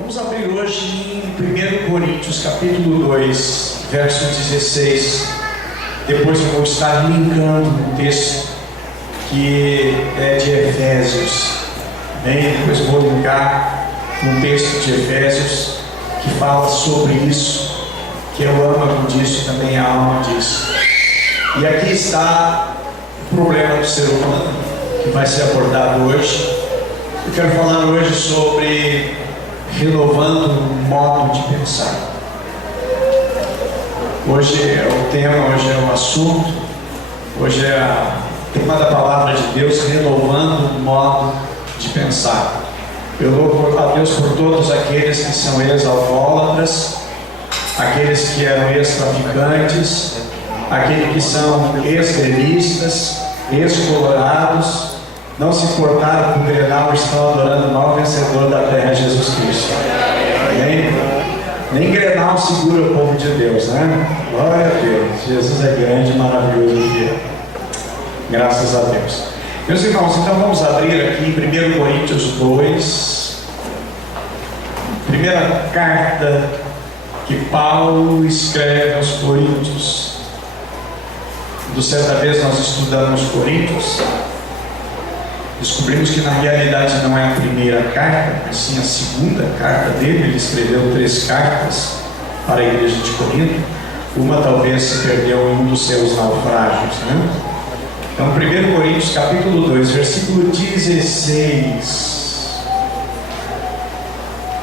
Vamos abrir hoje em 1 Coríntios, capítulo 2, verso 16. Depois eu vou estar linkando um texto que é de Efésios. Depois eu vou linkar um texto de Efésios que fala sobre isso, que é o âmago disso, também a alma disso. E aqui está o problema do ser humano, que vai ser abordado hoje. Eu quero falar hoje sobre renovando o modo de pensar. Hoje é o tema, hoje é o assunto, hoje é o tema da palavra de Deus, renovando o modo de pensar. Eu louvo a Deus por todos aqueles que são ex-alcoólatras, aqueles que eram ex-traficantes, aqueles que são ex-gremistas, ex-colorados, não se importaram com o Grenal, estão adorando o maior vencedor da terra, Jesus Cristo. Nem Grenal segura o povo de Deus, né? Glória a Deus, Jesus é grande, maravilhoso e fiel. Graças a Deus. Meus irmãos, então vamos abrir aqui em 1 Coríntios 2, primeira carta que Paulo escreve aos Coríntios. Certa vez nós estudamos Coríntios, descobrimos que na realidade não é a primeira carta, mas sim a segunda carta dele. Ele escreveu 3 cartas para a igreja de Corinto. Uma talvez se perdeu em um dos seus naufrágios, né? Então 1 Coríntios capítulo 2, versículo 16,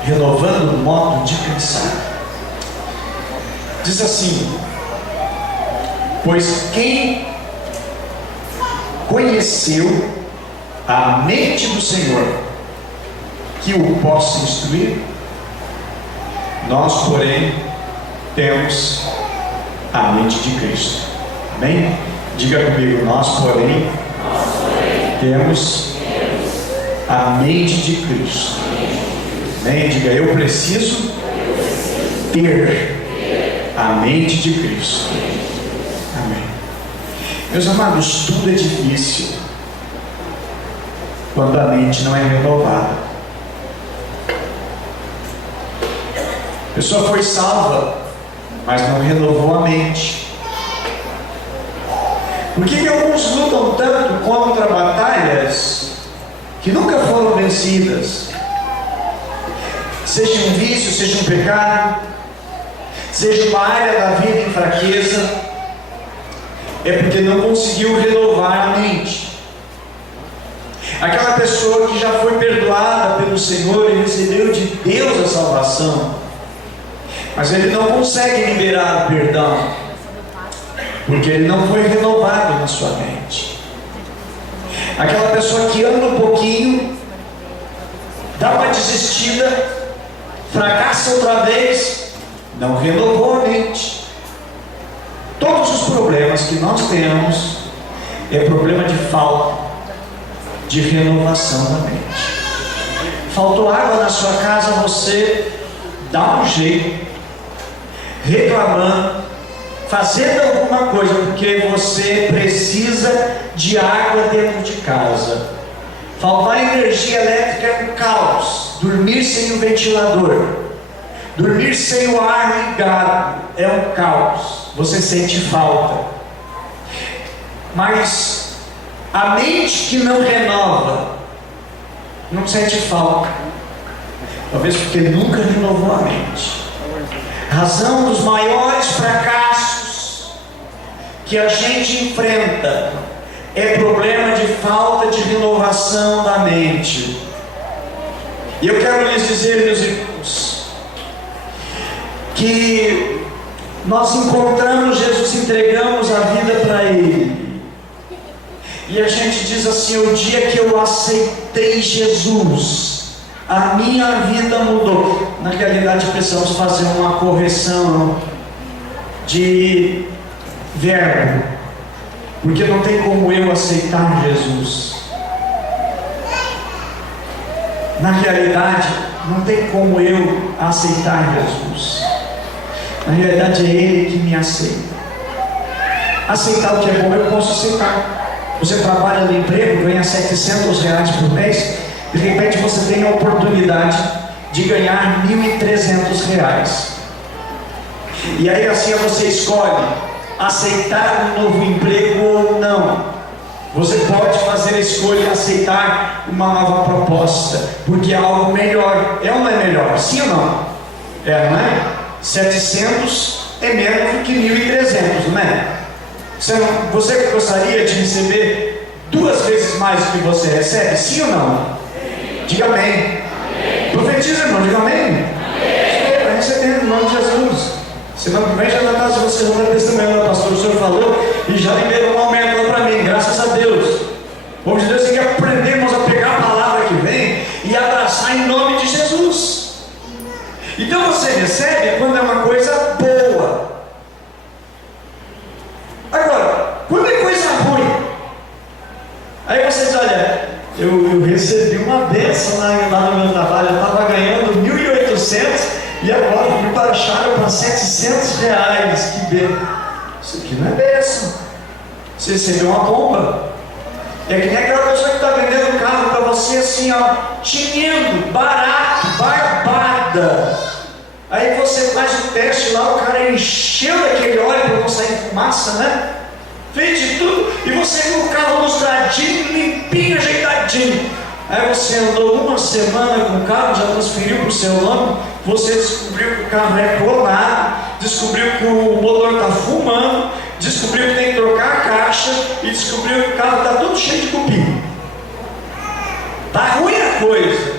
renovando o modo de pensar, diz assim: pois quem conheceu a mente do Senhor, que o possa instruir? Nós, porém, temos a mente de Cristo. Amém? Diga comigo: nós, porém, temos a mente de Cristo. Amém? Diga: eu preciso ter a mente de Cristo. Amém. Meus amados, tudo é difícil quando a mente não é renovada. A pessoa foi salva, mas não renovou a mente. Por que alguns lutam tanto contra batalhas que nunca foram vencidas? Seja um vício, seja um pecado, seja uma área da vida em fraqueza, é porque não conseguiu renovar a mente. Aquela pessoa que já foi perdoada pelo Senhor e recebeu de Deus a salvação, mas ele não consegue liberar o perdão, porque ele não foi renovado na sua mente. Aquela pessoa que anda um pouquinho, dá uma desistida, fracassa outra vez, não renovou a mente. Todos os problemas que nós temos é problema de falta de renovação da mente. Faltou água na sua casa, você dá um jeito, reclamando, fazendo alguma coisa, porque você precisa de água dentro de casa. Faltar energia elétrica é um caos. Dormir sem o ventilador, dormir sem o ar ligado é um caos. Você sente falta. Mas a mente que não renova não sente falta, talvez porque nunca renovou a mente. Razão dos maiores fracassos que a gente enfrenta é problema de falta de renovação da mente. E eu quero lhes dizer, meus irmãos, que nós encontramos Jesus, entregamos a vida para Ele, e a gente diz assim: o dia que eu aceitei Jesus, a minha vida mudou. Na realidade precisamos fazer uma correção de verbo, porque não tem como eu aceitar Jesus. Na realidade não tem como eu aceitar Jesus. Na realidade é Ele que me aceita. Aceitar o que é bom eu posso aceitar. Você trabalha no emprego, ganha R$700 por mês, de repente você tem a oportunidade de ganhar R$ 1.300. E aí assim você escolhe aceitar um novo emprego ou não. Você pode fazer a escolha de aceitar uma nova proposta, porque é algo melhor. É ou não é melhor? Sim ou não? É, não é? 700 é menos do que 1.300, não é? Você gostaria de receber 2 vezes mais do que você recebe? Sim ou não? Diga amém. Profetiza, irmão, diga amém. Você vai receber em nome de Jesus. Semana que vem já está, se você não está testemunhando, pastor, o senhor falou e já liberou um aumento lá para mim, graças a Deus. O povo de Deus tem que aprender, irmãos, a pegar a palavra que vem e abraçar em nome de Jesus. Então você recebe quando é uma coisa boa. Agora, quando é coisa ruim, aí você diz, olha, eu recebi uma bênção lá no meu trabalho, eu estava ganhando 1.800 e agora me baixaram para R$ 700. Que bênção. Isso aqui não é bênção. Você recebeu uma bomba. É que nem aquela pessoa que está vendendo um carro para você assim, ó, tinindo, barato, barbada. Aí você faz o teste lá, o cara encheu daquele óleo para não sair fumaça, né? Fez de tudo, e você viu o carro lustradinho, limpinho, ajeitadinho. Aí você andou uma semana com o carro, já transferiu para o seu nome, você descobriu que o carro é clonado, descobriu que o motor está fumando, descobriu que tem que trocar a caixa e descobriu que o carro está todo cheio de cupim. Está ruim a coisa.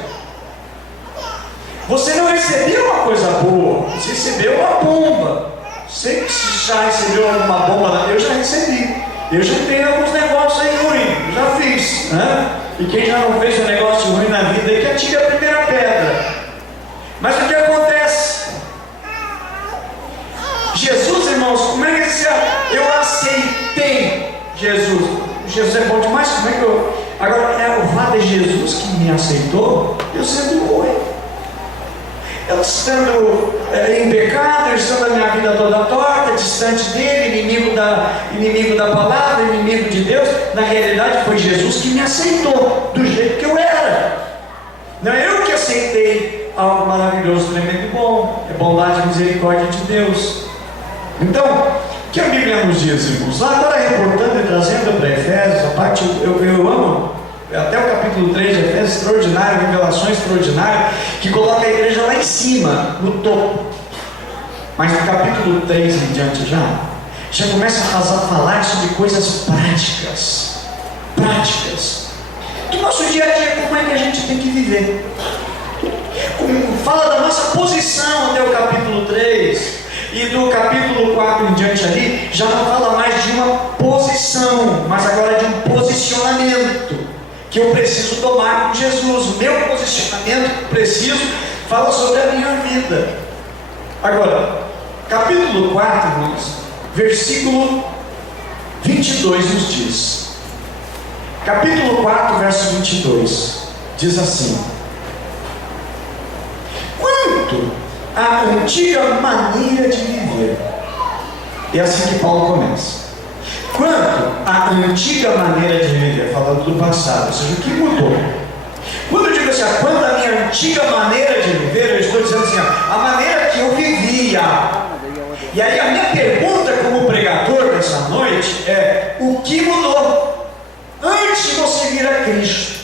Você não recebeu uma coisa boa, você recebeu uma bomba. Você já recebeu alguma bomba? Eu já recebi. Eu já tenho alguns negócios aí ruins, eu já fiz, né? E quem já não fez um negócio ruim na vida aí, que atire a primeira pedra. Mas o que acontece? Jesus, irmãos, como é que eu aceitei Jesus? Jesus é bom demais, como é que eu... Agora, o fato é Jesus que me aceitou, eu sendo ruim. Eu estando em pecado, eu estando a minha vida toda torta, distante dele, inimigo da palavra, inimigo de Deus. Na realidade foi Jesus que me aceitou do jeito que eu era. Não é eu que aceitei algo maravilhoso, tremendo e bom. É bondade e misericórdia de Deus. Então, o que a Bíblia nos diz, irmãos? Lá agora reportando e trazendo para Efésios, a parte eu amo. Até o capítulo 3 de Efésios, extraordinário, revelação extraordinária, que coloca a igreja lá em cima, no topo. Mas no capítulo 3 em diante já começa a falar sobre coisas práticas. Do nosso dia a dia, como é que a gente tem que viver. Fala da nossa posição até o capítulo 3. E do capítulo 4 em diante ali, já não fala mais de uma posição, mas agora de um posicionamento que eu preciso tomar com Jesus. O meu posicionamento que preciso fala sobre a minha vida. Agora, capítulo 4, irmãos, versículo 22 nos diz. Capítulo 4, verso 22 diz assim: quanto à antiga maneira de viver, é assim que Paulo começa. Quanto à antiga maneira de viver, falando do passado, ou seja, o que mudou. Quando eu digo assim, quanto à minha antiga maneira de viver, eu estou dizendo assim, a maneira que eu vivia. E aí a minha pergunta como pregador dessa noite é: o que mudou? Antes de você vir a Cristo,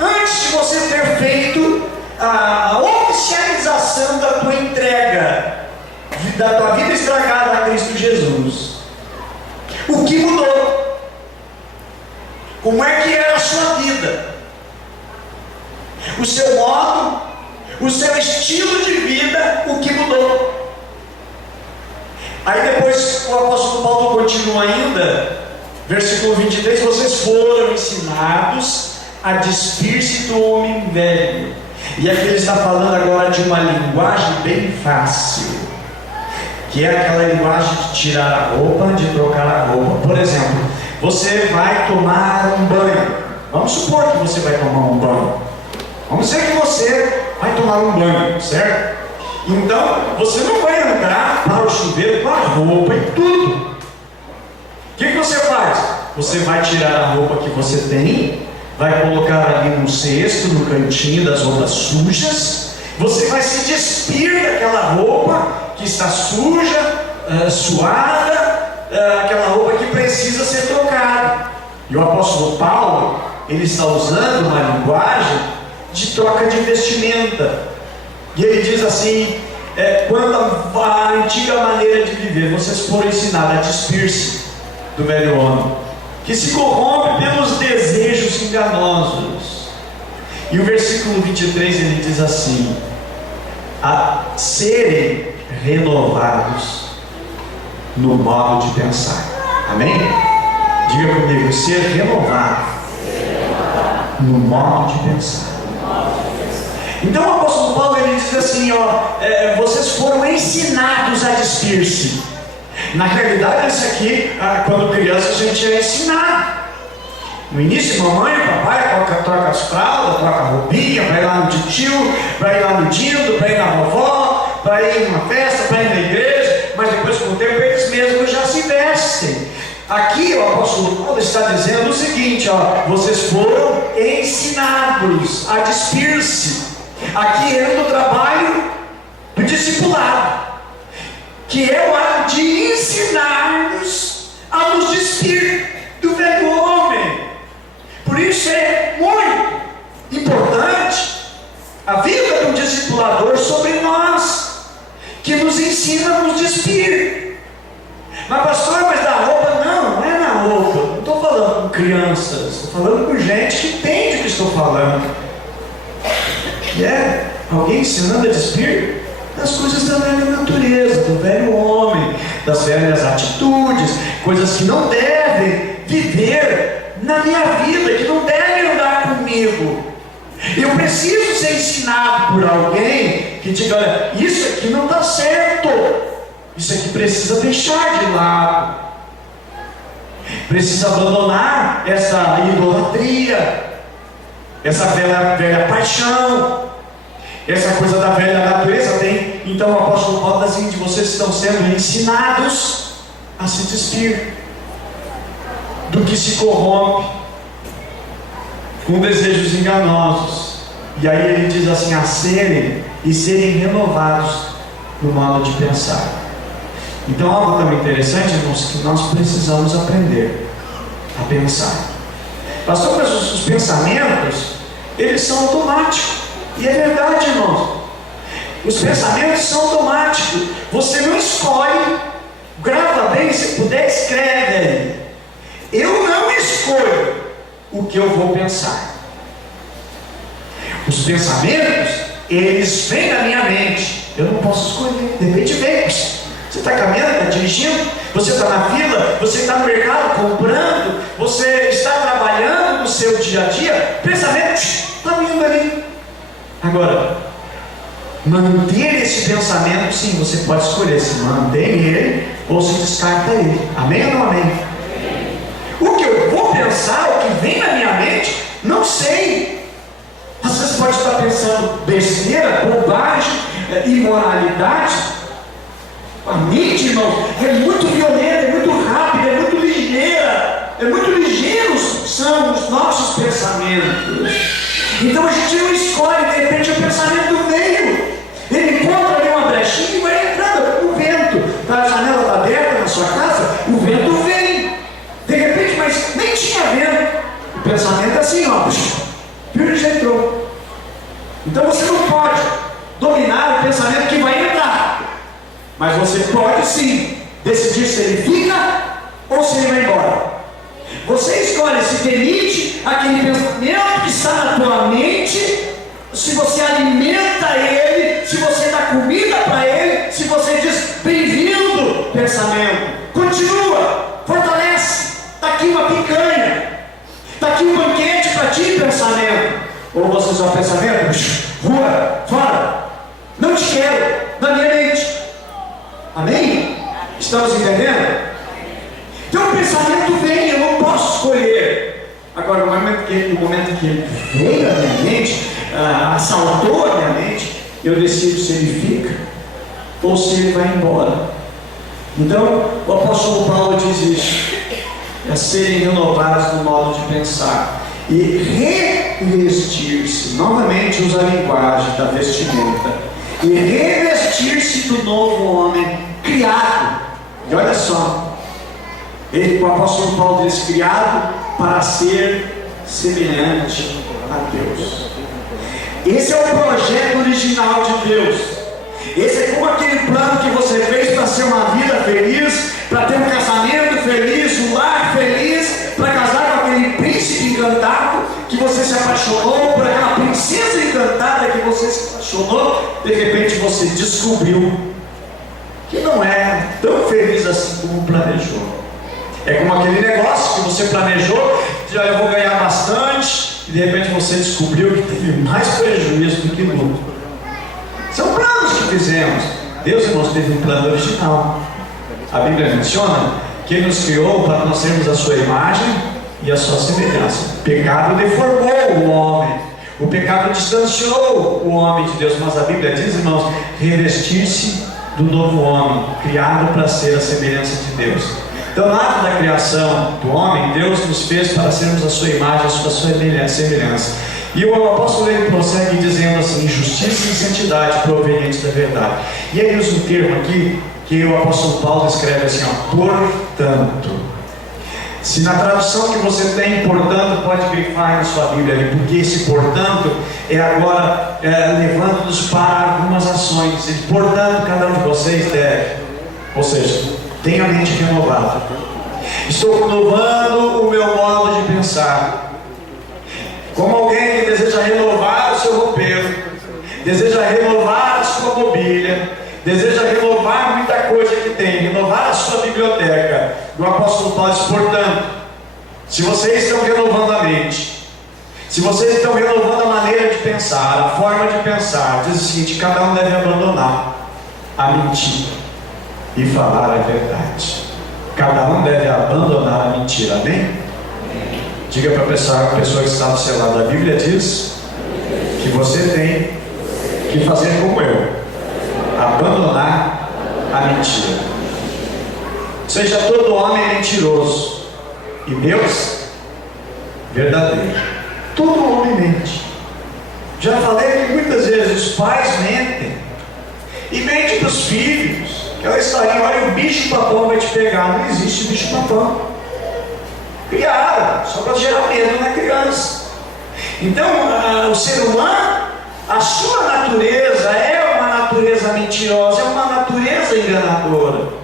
antes de você ter feito a oficialização da tua entrega, da tua vida estragada a Cristo Jesus, o que mudou? Como é que era a sua vida? O seu modo, o seu estilo de vida, o que mudou? Aí depois o apóstolo Paulo continua ainda, versículo 23, vocês foram ensinados a despir-se do homem velho. E aqui ele está falando agora de uma linguagem bem fácil, que é aquela linguagem de tirar a roupa, de trocar a roupa. Por exemplo, você vai tomar um banho. Vamos supor que você vai tomar um banho. Vamos dizer que você vai tomar um banho, certo? Então, você não vai entrar para o chuveiro com a roupa e tudo. O que você faz? Você vai tirar a roupa que você tem, vai colocar ali no cesto, no cantinho das roupas sujas. Você vai se despir daquela roupa que está suja, suada, aquela roupa que precisa ser trocada. E o apóstolo Paulo, ele está usando uma linguagem de troca de vestimenta. E ele diz assim: quanto à antiga maneira de viver, vocês foram ensinados a despir-se do velho homem, que se corrompe pelos desejos enganosos. E o versículo 23 ele diz assim: a serem renovados no modo de pensar. Amém? Diga comigo: ser renovado no modo de pensar. Então o apóstolo Paulo ele diz assim: vocês foram ensinados a despir-se. Na realidade, isso aqui, quando criança, a gente é ensinado. No início, mamãe e papai troca as fraldas, troca a roupinha, para ir lá no tio, para ir lá no dindo, para ir na vovó, para ir numa festa, para ir na igreja. Mas depois, com o tempo, eles mesmos já se vestem. Aqui o apóstolo Paulo está dizendo o seguinte: vocês foram ensinados a despir-se. Aqui entra o trabalho do discipulado, que é o ato de ensinar-nos a nos despir do velho homem. Por isso é muito importante a vida do discipulador sobre nós, que nos ensina a nos despir. Mas pastor, mas da roupa? Não é na roupa. Não estou falando com crianças, estou falando com gente que entende o que estou falando. Alguém ensinando a despir das coisas da velha natureza, do velho homem, das velhas atitudes, coisas que não devem viver na minha vida, que não devem andar comigo. Eu preciso ser ensinado por alguém que diga: olha, isso aqui não está certo, isso aqui precisa deixar de lado, precisa abandonar essa idolatria, essa velha paixão, essa coisa da velha natureza. Então o apóstolo Paulo diz assim: vocês estão sendo ensinados a se despir do que se corrompe com desejos enganosos. E aí ele diz assim: a serem renovados no modo de pensar. Então algo também interessante, irmãos, que nós precisamos aprender a pensar. Pastor, mas os pensamentos, eles são automáticos. E é verdade, irmãos. Os pensamentos são automáticos. Você não escolhe. Grava bem, se puder, escreve aí: eu não escolho o que eu vou pensar. Os pensamentos, eles vêm na minha mente. Eu não posso escolher. De repente vem. Você está caminhando, está dirigindo, você está na fila, você está no mercado comprando, você está trabalhando no seu dia a dia. Pensamento está vindo ali. Agora, manter esse pensamento, sim, você pode escolher se mantém ele ou se descarta ele. Amém ou não amém? O que eu vou pensar, o que vem na minha mente, não sei. Às vezes pode estar pensando besteira, bobagem, imoralidade. A mente, irmão, é muito violenta, é muito rápida, é muito ligeira, é muito ligeiros são os nossos pensamentos. Então a gente não escolhe. De repente o pensamento veio, ele encontra ali uma brechinha e vai entrando. O vento, a janela está aberta na sua casa, o vento vem, de repente, mas nem tinha vento. O pensamento é assim, viu, já entrou. Então você não pode dominar o pensamento que vai entrar, mas você pode sim decidir se ele fica ou se ele vai embora. Você escolhe se permite aquele pensamento que está na tua mente, se você alimenta ele, se você dá comida para ele, se você diz: bem-vindo, pensamento, continua, fortalece, está aqui uma picanha, está aqui um banquete para ti, pensamento. Ou você só pensamento: rua, fora, não te quero na minha mente. Amém? Estamos entendendo? Então o pensamento vem, eu não posso escolher. Agora, no momento que ele veio à minha mente, assaltou a minha mente, eu decido se ele fica ou se ele vai embora. Então o apóstolo Paulo diz isso: serem renovados no modo de pensar. e revestir-se, novamente usa a linguagem da vestimenta, e revestir-se do novo homem criado. E olha só, o apóstolo Paulo diz: criado para ser semelhante a Deus. Esse é o projeto original de Deus. Esse é como aquele plano que você fez para ser uma vida feliz, para ter um casamento feliz, um lar feliz, para casar com aquele príncipe encantado que você se apaixonou, por aquela princesa encantada que você se apaixonou. De repente você descobriu que não é tão feliz assim como planejou. É como aquele negócio que você planejou, já eu vou ganhar bastante, e de repente você descobriu que teve mais prejuízo do que lucro. São planos que fizemos. Deus, irmãos, teve um plano original. A Bíblia menciona que Ele nos criou para nós sermos a sua imagem e a sua semelhança. O pecado deformou o homem, o pecado distanciou o homem de Deus, mas a Bíblia diz, irmãos, revestir-se do novo homem, criado para ser a semelhança de Deus. Então, no ato da criação do homem, Deus nos fez para sermos a sua imagem, a sua semelhança. E o apóstolo ele prossegue dizendo assim: justiça e santidade provenientes da verdade. E ele usa um termo aqui que o apóstolo Paulo escreve assim, ó, portanto. Se na tradução que você tem, portanto, pode grifar na sua Bíblia ali, porque esse portanto é agora levando-nos para algumas ações. E, portanto, cada um de vocês deve, ou seja, tenha a mente renovada. Estou renovando o meu modo de pensar. Como alguém que deseja renovar o seu roupeiro, deseja renovar a sua mobília, deseja renovar muita coisa que tem, renovar a sua biblioteca. O apóstolo Paulo diz, portanto, se vocês estão renovando a mente, se vocês estão renovando a maneira de pensar, a forma de pensar, diz o seguinte: cada um deve abandonar a mentira e falar a verdade. Cada um deve abandonar a mentira, amém? Diga para a pessoa que está do seu lado: a Bíblia diz que você tem que fazer como eu, abandonar a mentira. Seja todo homem mentiroso e Deus verdadeiro. Todo homem mente. Já falei que muitas vezes os pais mentem e mentem para os filhos. Aquela historinha: olha, o bicho papão vai te pegar. Não existe bicho papão. Criaram só para gerar medo na criança. Então, o ser humano, a sua natureza é uma natureza mentirosa, é uma natureza enganadora.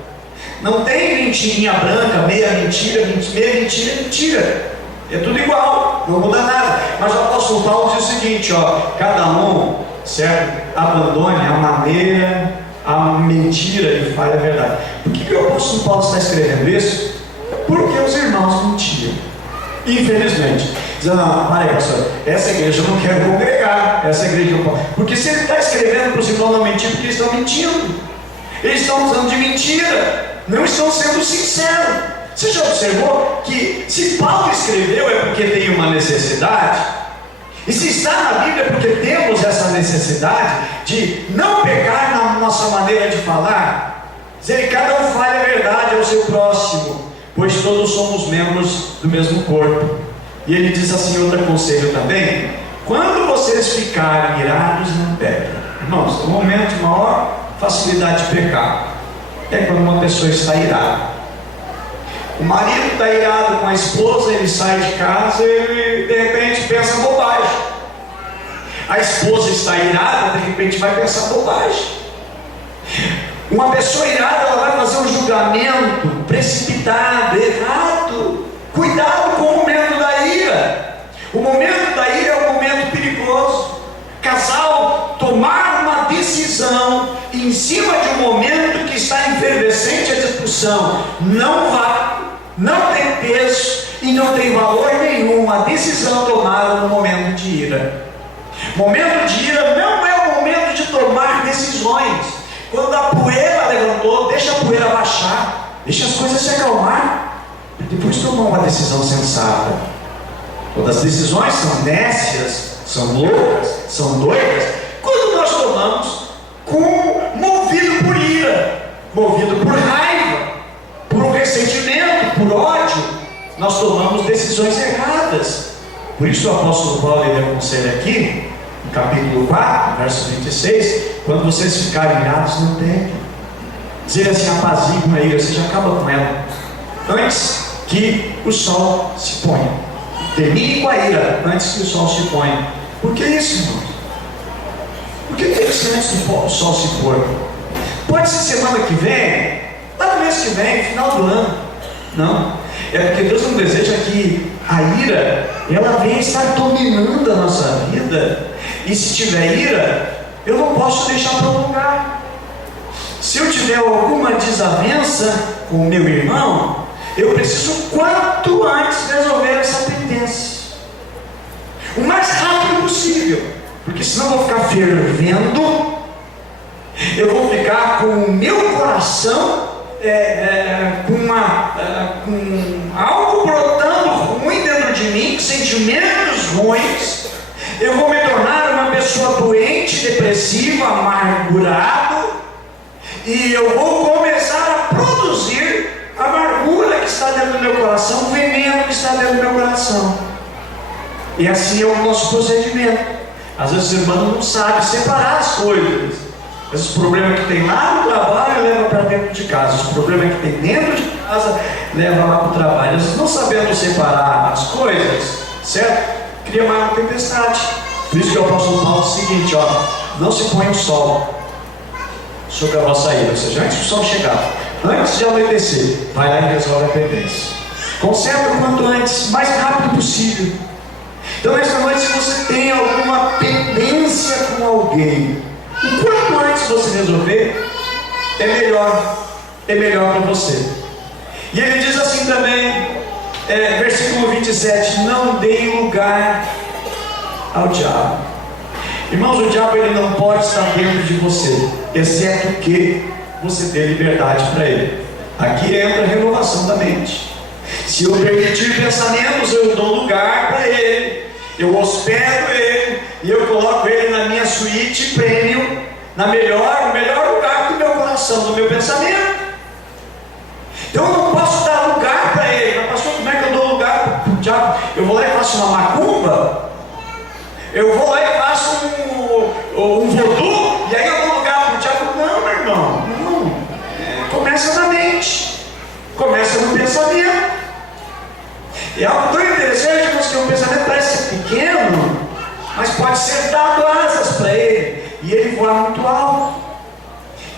Não tem mentirinha branca, meia mentira, meia mentira é mentira. É tudo igual, não muda nada. Mas o apóstolo Paulo diz o seguinte, ó: cada um, certo, abandone a maneira, a mentira e fale a verdade. Por que o apóstolo Paulo está escrevendo isso? Porque os irmãos mentiam, infelizmente. Dizendo: não, para aí, pastor, essa igreja eu não quero congregar, essa igreja eu posso. Porque se ele está escrevendo para os irmãos não mentir, porque eles estão mentindo, eles estão usando de mentira, não estão sendo sinceros. Você já observou que se Paulo escreveu é porque tem uma necessidade? E se está na Bíblia é porque temos essa necessidade de não pecar na nossa maneira de falar? Dizer que cada um fale a verdade ao seu próximo, pois todos somos membros do mesmo corpo. E ele diz assim, outro conselho também: quando vocês ficarem irados, não pequem. Irmãos, o momento de maior facilidade de pecar é quando uma pessoa está irada. O marido está irado com a esposa, ele sai de casa e de repente pensa bobagem. A esposa está irada, de repente vai pensar bobagem. Uma pessoa irada, ela vai fazer um julgamento precipitado, errado. Cuidado com o momento da ira. O momento da ira é um momento perigoso. Casal tomar uma decisão em cima de um momento que está efervescente a discussão não vale, não tem peso e não tem valor nenhum a decisão tomada no momento de ira. Momento de ira não é o momento de tomar decisões. Quando a poeira levantou, deixa a poeira baixar, deixa as coisas se acalmar, depois tomar uma decisão sensata. Quando as decisões são nécias, são loucas, são doidas, quando nós tomamos movido por ira, movido por raiva, por um ressentimento, por ódio, nós tomamos decisões erradas. Por isso o apóstolo Paulo ele aconselha aqui, no capítulo 4, verso 26, quando vocês ficarem irados, não pequem. Dizer assim, apaziguem a ira, você já acaba com ela, antes que o sol se ponha. Termine com a ira, antes que o sol se ponha. Por que isso, irmão? Por que tem que ser antes do sol se pôr? Pode ser semana que vem, lá no mês que vem, final do ano. Não, é porque Deus não deseja que a ira, ela venha estar dominando a nossa vida. E se tiver ira, eu não posso deixar prolongar. Se eu tiver alguma desavença com o meu irmão, eu preciso quanto antes resolver essa pendência, o mais rápido possível, porque senão eu vou ficar fervendo, eu vou ficar com o meu coração com algo brotando ruim dentro de mim, sentimentos ruins. Eu vou me tornar uma pessoa doente, depressiva, amargurado, e eu vou começar a produzir amargura que está dentro do meu coração, veneno que está dentro do meu coração. E assim é o nosso procedimento. Às vezes o irmão não sabe separar as coisas. Esses problemas que tem lá no trabalho leva para dentro de casa. Os problemas que tem dentro de casa leva lá para o trabalho. Eles não sabendo separar as coisas, certo? Cria uma tempestade. Por isso que o apóstolo Paulo diz o seguinte, não se põe o sol sobre a vossa ira, ou seja, antes do sol chegar, antes de anoitecer, vai lá e resolve a pendência. Conserta o quanto antes, mais rápido possível. Então nesta noite, se você tem alguma pendência com alguém, o quanto antes você resolver, é melhor para você. E ele diz assim também, versículo 27, não deem lugar ao diabo. Irmãos, o diabo ele não pode estar dentro de você, exceto que você dê liberdade para ele. Aqui entra a renovação da mente. Se eu permitir pensamentos, eu dou lugar para ele, eu hospedo ele, e eu coloco ele na minha suíte premium, no melhor lugar do meu coração, do meu pensamento. Então eu não posso dar lugar para ele. Mas pastor, como é que eu dou lugar para o diabo? Eu vou lá e faço uma macumba? Eu vou lá e faço um voodoo? E aí eu dou lugar para o diabo? Não, meu irmão, não. Começa na mente, começa no pensamento. E algo tão interessante, irmãos, que um pensamento parece ser pequeno, mas pode ser dado asas para ele, e ele voar muito alto,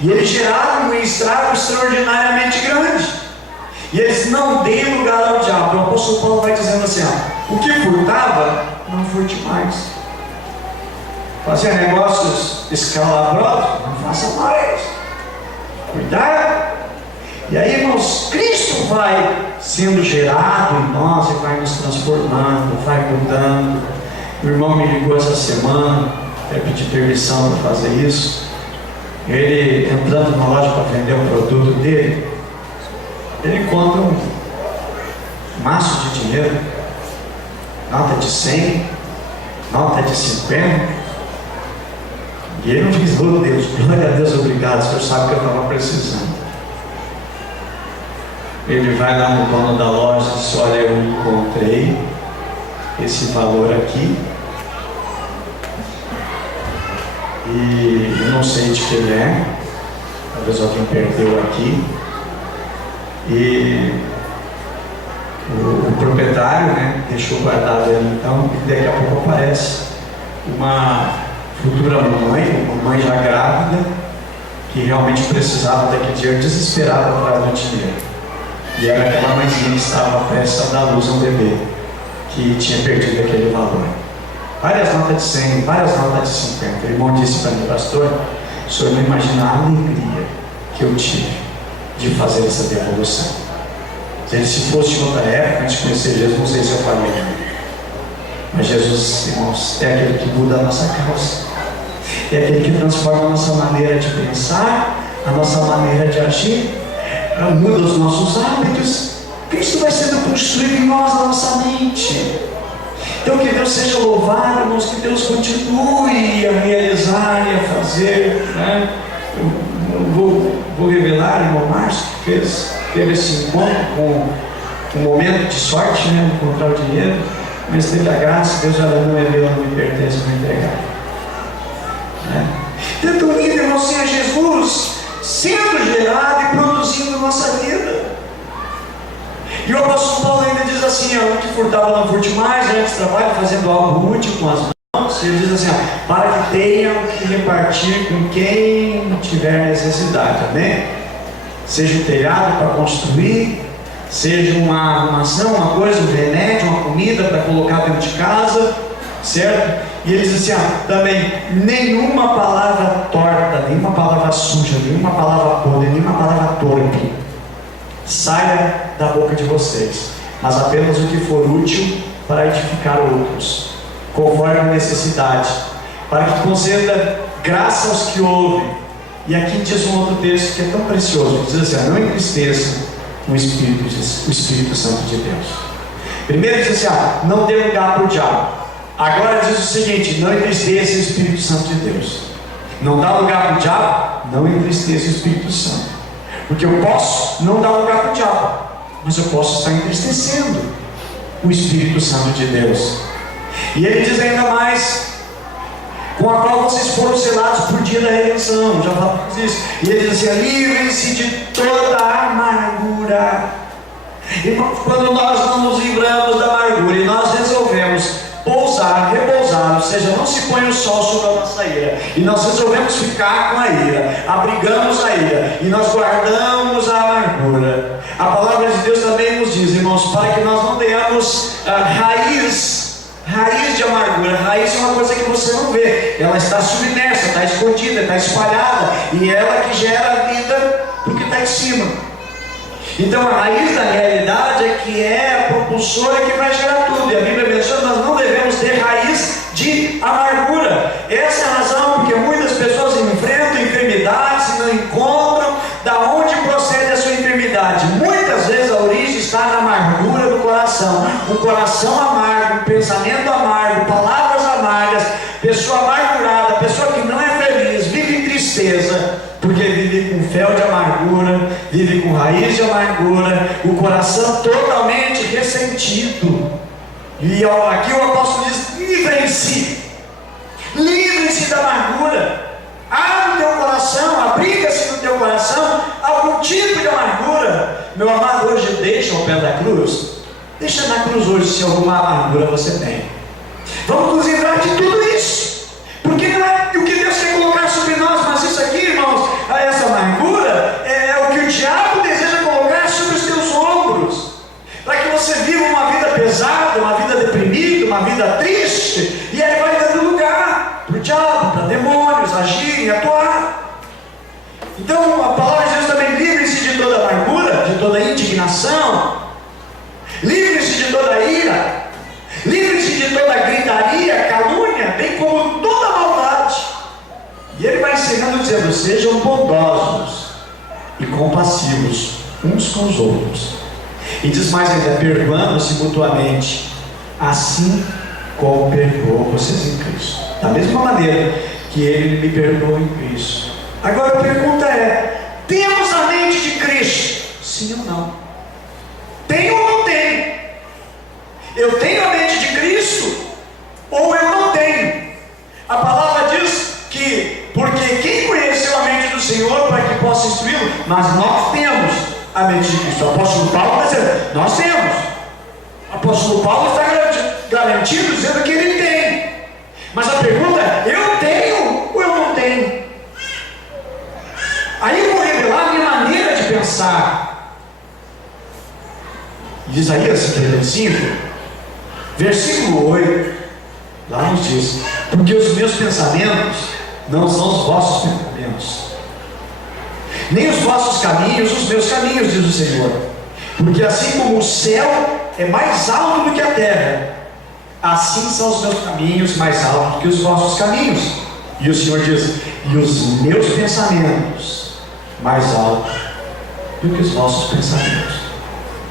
e ele gerar um estrago extraordinariamente grande. E eles não deem lugar ao diabo. O apóstolo Paulo vai dizendo assim, o que furtava, não furte mais. Fazer negócios escalabrosos, não faça mais. Cuidado. E aí, irmãos, Cristo vai sendo gerado em nós e vai nos transformando, vai mudando. O irmão me ligou essa semana, eu pedi permissão para fazer isso. Ele entrando na loja para vender um produto dele, ele encontra um maço de dinheiro, nota de 100, nota de 50, e ele não diz, oh Deus, glória a Deus, obrigado, o senhor sabe que eu estava precisando. Ele vai lá no dono da loja e diz, olha, eu encontrei esse valor aqui, e eu não sei de quem é, talvez alguém perdeu aqui. E o proprietário, deixou guardado ali, então, e daqui a pouco aparece uma futura mãe já grávida, que realmente precisava daquele dinheiro, desesperada atrás do dinheiro. E era aquela mãezinha que estava prestes a dar luz a um bebê, que tinha perdido aquele valor. Várias notas de 100, várias notas de 50. O irmão disse para mim, pastor, o senhor não imagina a alegria que eu tive de fazer essa devolução. Se fosse em outra época, antes de conhecer Jesus, não sei se eu faria. Mas Jesus, irmãos, é aquele que muda a nossa causa, é aquele que transforma a nossa maneira de pensar, a nossa maneira de agir, muda os nossos hábitos. Cristo vai sendo construído em nós, na nossa mente. Então que Deus seja louvado, irmãos, que Deus continue a realizar e a fazer, Eu vou revelar, irmão Márcio, que teve esse encontro com um momento de sorte, encontrar o dinheiro. mas teve a graça, Deus já não enviou, não me pertence, vou entregar. Tanto unido, irmão, Senhor Jesus sendo gerado e produzindo nossa vida. E o apóstolo Paulo ainda diz assim: o que furtava não furte mais, antes trabalhe fazendo algo útil com as mãos. Ele diz assim: para que tenham que repartir com quem tiver necessidade. Amém? Seja um telhado para construir, seja uma arrumação, uma coisa, um remédio, uma comida para colocar dentro de casa, certo? E ele diz assim: também nenhuma palavra torta, nenhuma palavra suja, nenhuma palavra podre, nenhuma palavra torpe saia da boca de vocês, mas apenas o que for útil para edificar outros, conforme a necessidade, para que conceda graça aos que ouvem. E aqui diz um outro texto que é tão precioso, diz assim: não entristeça o Espírito Santo de Deus. Primeiro diz assim: não dê lugar para o diabo. Agora diz o seguinte: não entristeça o Espírito Santo de Deus. Não dá lugar para o diabo, não entristeça o Espírito Santo. Porque eu posso não dar lugar para o diabo, mas eu posso estar entristecendo o Espírito Santo de Deus. E ele diz ainda mais: com a qual vocês foram selados por dia da redenção. Já falamos isso. E ele diz assim: livrem-se de toda a amargura. Irmãos, quando nós não nos livramos da amargura e nós resolvemos repousar, ou seja, não se põe o sol sobre a nossa ira, e nós resolvemos ficar com a ira, abrigamos a ira, e nós guardamos a amargura. A palavra de Deus também nos diz, irmãos, para que nós não tenhamos raiz de amargura. Raiz é uma coisa que você não vê, ela está submersa, está escondida, está espalhada, e ela que gera a vida porque está em cima. Então a raiz da realidade é que é a propulsora que vai gerar tudo, e a Bíblia menciona que nós não devemos ter raiz de amargura. Essa é a razão porque muitas pessoas enfrentam enfermidades e não encontram da onde procede a sua enfermidade. Muitas vezes a origem está na amargura do coração, um coração amargo, um pensamento amargo, palavras amargas, pessoa amargurada, pessoa que não é feliz, vive em tristeza, porque vive com fel de amargura, vive com raiz de amargura, o coração totalmente ressentido. E aqui o apóstolo diz: livrem-se da amargura. Abre o teu coração, abriga-se no teu coração algum tipo de amargura. Meu amado, hoje deixa ao pé da cruz, deixa na cruz hoje se alguma amargura você tem. Vamos nos livrar de tudo isso, porque não é o que Deus quer colocar sobre nós, mas isso aqui, irmãos, essa amargura é o que o diabo deseja colocar sobre os teus ombros, para que você viva uma vida pesada, uma vida deprimida, uma vida triste, e aí vai dando lugar para o diabo, para demônios agirem, atuar. Então a palavra de Deus também: livre-se de toda amargura, de toda indignação, livre-se de toda ira, livre-se de toda gritaria, calúnia, bem como toda maldade. E ele vai ensinando dizendo: sejam bondosos e compassivos uns com os outros. E diz mais ainda: perdoando-se mutuamente, assim como perdoou vocês em Cristo, da mesma maneira que ele me perdoou em Cristo. Agora a pergunta é: temos a mente de Cristo? Sim ou não? Tenho ou não tenho? Eu tenho a mente de Cristo ou eu não tenho? A palavra diz que, porque quem conheceu a mente do Senhor para que possa instruí-lo? Mas nós temos a mente de Cristo. O apóstolo Paulo está dizendo: nós temos. O apóstolo Paulo está garantindo, dizendo que ele tem. Mas a pergunta é: eu tenho ou eu não tenho? Aí eu vou revelar a minha maneira de pensar. Isaías 55, versículo 8, lá nos diz: porque os meus pensamentos não são os vossos pensamentos, nem os vossos caminhos os meus caminhos, diz o Senhor. Porque assim como o céu é mais alto do que a terra, assim são os meus caminhos mais altos que os vossos caminhos. E o Senhor diz: e os meus pensamentos mais altos do que os vossos pensamentos.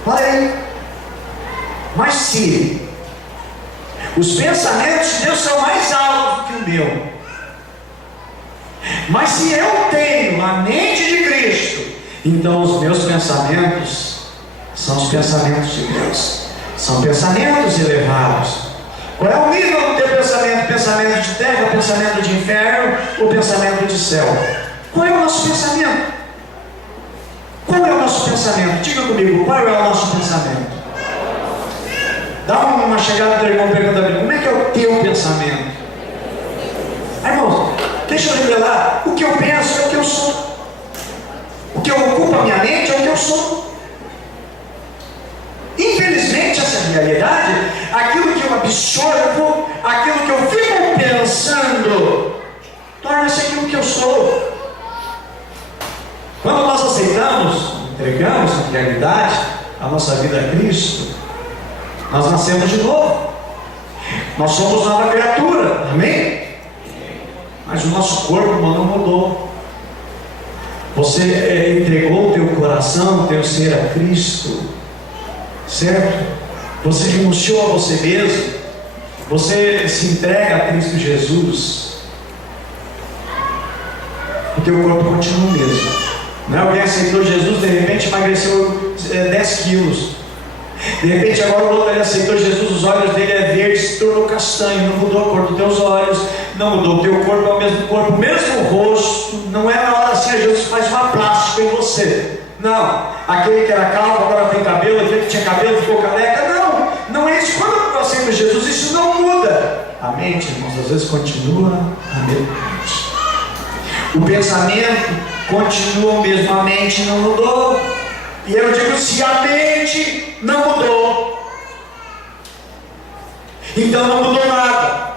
Olha aí. Mas se os pensamentos de Deus são mais altos que o meu, mas se eu tenho a mente de Cristo, então os meus pensamentos são os pensamentos de Deus, são pensamentos elevados. Qual é o nível do teu pensamento? Pensamento de terra, pensamento de inferno ou pensamento de céu? Qual é o nosso pensamento? Qual é o nosso pensamento? Diga comigo, qual é o nosso pensamento? Dá uma chegada do irmão perguntando, como é que é o teu pensamento? Irmãos, deixa eu revelar, o que eu penso é o que eu sou. O que ocupa a minha mente é o que eu sou. Infelizmente, essa realidade, aquilo que eu absorvo, aquilo que eu fico pensando, torna-se aquilo que eu sou. Quando nós aceitamos, entregamos a realidade, a nossa vida a Cristo, nós nascemos de novo. Nós somos nova criatura, amém? Mas o nosso corpo não mudou. Você entregou o teu coração, o teu ser a Cristo, certo? Você renunciou a você mesmo. Você se entrega a Cristo Jesus. O teu corpo continua o mesmo. Não é? Alguém aceitou Jesus, de repente emagreceu 10 quilos. De repente agora o outro ele aceitou Jesus, os olhos dele é verde, se tornou castanho, não mudou a cor dos teus olhos, não mudou o teu corpo, é o mesmo corpo, o mesmo rosto. Não é na hora assim, Jesus faz uma plástica em você. Não, aquele que era calvo agora tem cabelo, aquele que tinha cabelo ficou careca. Não, não é isso. Quando eu aceito Jesus, isso não muda. A mente, irmãos, às vezes continua a mesma mente. O pensamento continua o mesmo, a mente não mudou. E eu digo, se a mente não mudou, então não mudou nada.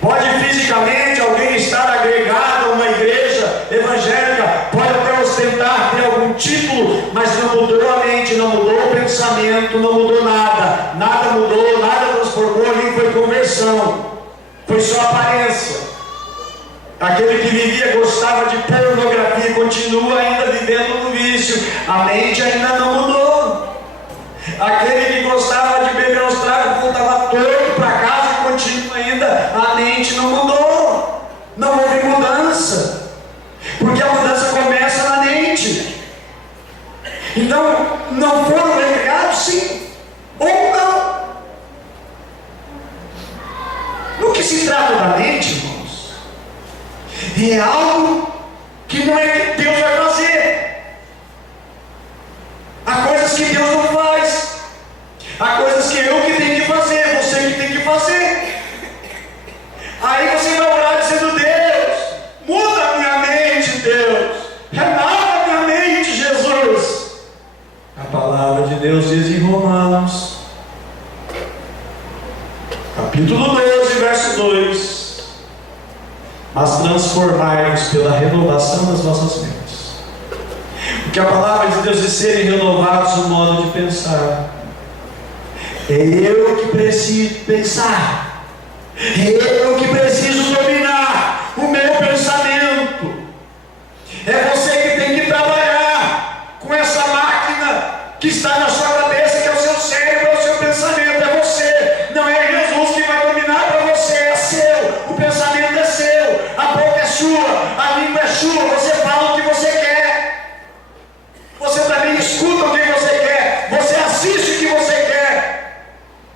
Pode fisicamente alguém estar agregado a uma igreja evangélica, pode até ostentar, ter algum título, mas não mudou a mente, não mudou o pensamento, não mudou nada. Nada mudou, nada transformou, ali foi conversão, foi só aparência. Aquele que vivia, gostava de pornografia, continua ainda vivendo no vício, a mente ainda não mudou. Aquele que gostava de beber os tragos, voltava torto para casa e continua ainda, a mente não mudou. Não houve mudança, porque a mudança começa na mente. Então, não foram renegados, sim, ou não. No que se trata da mente, irmãos, é algo que não é que Deus vai fazer. Há coisas que Deus não faz. Há coisas que eu que tenho que fazer, você que tem que fazer. Aí você vai orar dizendo, Deus, muda a minha mente, Deus. Renova a minha mente, Jesus. A palavra de Deus diz em Romanos, capítulo 12, verso 2. Mas transformai-vos pela renovação das vossas mentes. Porque a palavra de Deus diz serem renovados no modo de pensar. É eu que preciso pensar. É eu que preciso dominar o meu pensamento. É você que tem que trabalhar com essa máquina que está na sua cabeça, que é o seu cérebro, é o seu pensamento. É você. Não é Jesus que vai dominar para você. É seu. O pensamento é seu. A boca é sua. A língua é sua. Você fala o que você quer. Você também escuta o que você quer. Você assiste o que você quer.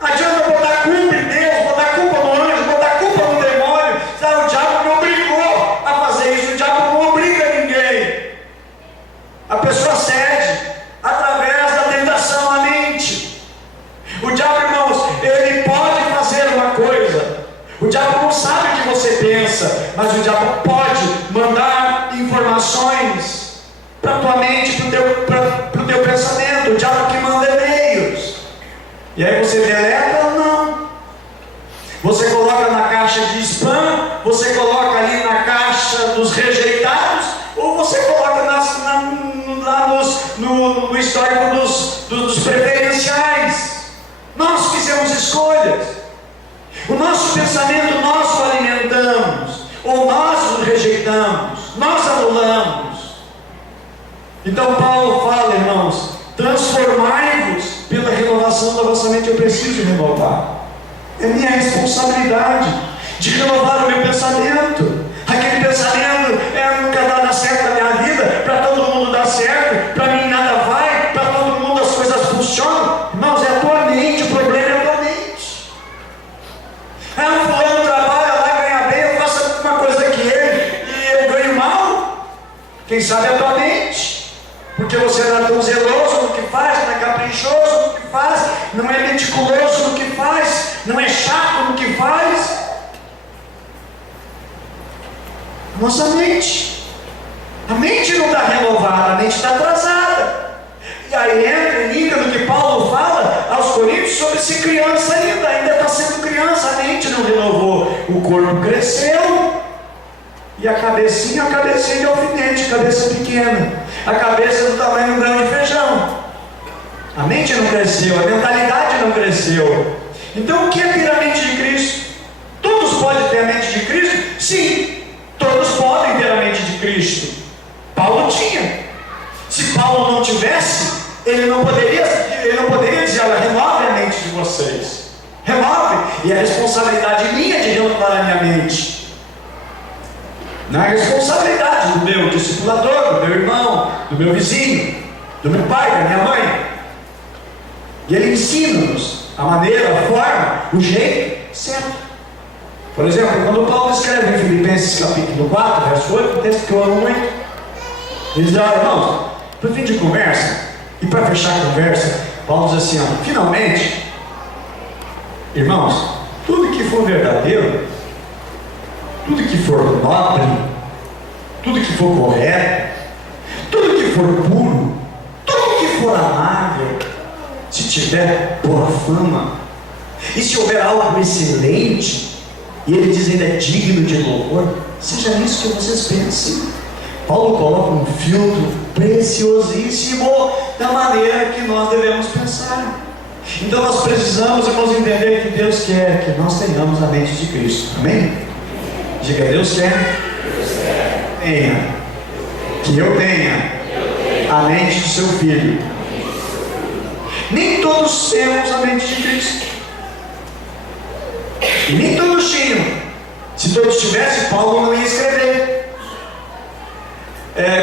Adianta botar culpa em Deus, botar culpa no anjo, botar culpa no demônio. Sabe, o diabo me obrigou a fazer isso. O diabo não obriga ninguém. A pessoa cede através da tentação à mente. O diabo, irmãos, ele pode fazer uma coisa. O diabo não sabe o que você pensa, mas o diabo pode mandar informações para a tua mente, para o teu pensamento. O diabo que manda e-mails. E aí você deleta ou não? Você coloca na caixa de spam, você coloca ali na caixa dos rejeitados, ou você coloca lá no histórico dos preferenciais. Nós fizemos escolhas. O nosso pensamento nós o alimentamos, ou nós o rejeitamos, nós anulamos. Então Paulo fala, irmãos, transformai-vos pela renovação da vossa mente. Eu preciso renovar. É minha responsabilidade de renovar o meu pensamento. Aquele pensamento nunca dá certo na minha vida, para todo mundo dá certo, para mim nada vai, para todo mundo as coisas funcionam. Irmãos, é a tua mente, o problema é a tua mente. Quem sabe a tua mente, porque você não é tão zeloso no que faz, não é caprichoso no que faz, não é meticuloso no que faz, não é chato no que faz. Nossa mente, a mente não está renovada, a mente está atrasada. E aí entra e liga no que Paulo fala aos Coríntios sobre ser criança ainda está sendo criança, a mente não renovou, o corpo cresceu, e a cabecinha de alfinete, cabeça pequena, a cabeça do tamanho de um grão de feijão. A mente não cresceu, a mentalidade não cresceu. Então o que é ter a mente de Cristo? Todos podem ter a mente de Cristo? Sim, todos podem ter a mente de Cristo. Paulo tinha. Se Paulo não tivesse, ele não poderia dizer: olha, renove a mente de vocês, renove, e a responsabilidade minha de renovar a minha mente. Não é responsabilidade do meu discipulador, do meu irmão, do meu vizinho, do meu pai, da minha mãe. E ele ensina-nos a maneira, a forma, o jeito certo. Por exemplo, quando Paulo escreve em Filipenses capítulo 4, verso 8, um texto que eu amo muito, ele diz: olha, irmãos, para fim de conversa, e para fechar a conversa, Paulo diz assim: ó, finalmente, irmãos, tudo que for verdadeiro, tudo que for nobre, tudo que for correto, tudo que for puro, tudo que for amável, se tiver boa fama, e se houver algo excelente, e ele diz ainda digno de louvor, seja nisso que vocês pensem. Paulo coloca um filtro preciosíssimo da maneira que nós devemos pensar. Então nós precisamos, irmãos, entender que Deus quer que nós tenhamos a mente de Cristo. Amém? Diga: Deus quer. Tenha. Que eu tenha a mente do seu filho. Nem todos temos a mente de Cristo. E nem todos tinham. Se todos tivessem, Paulo não ia escrever.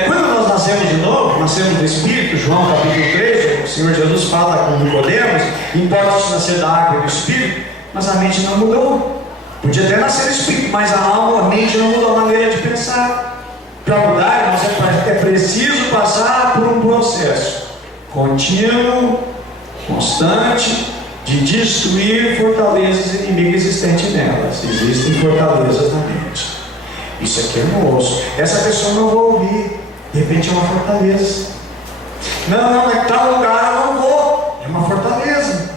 Quando nós nascemos de novo, nascemos do Espírito, João capítulo 3, o Senhor Jesus fala com Nicodemos: importa-se nascer da água e do Espírito, mas a mente não mudou. Podia até nascer do Espírito, mas a alma, a mente não mudou a maneira de pensar. Para mudar, é preciso passar por um processo contínuo, constante, de destruir fortalezas inimigas existentes nelas. Existem fortalezas na mente. Isso aqui é moço, essa pessoa não vou ouvir, de repente é uma fortaleza. Não, é tal lugar eu não vou, é uma fortaleza.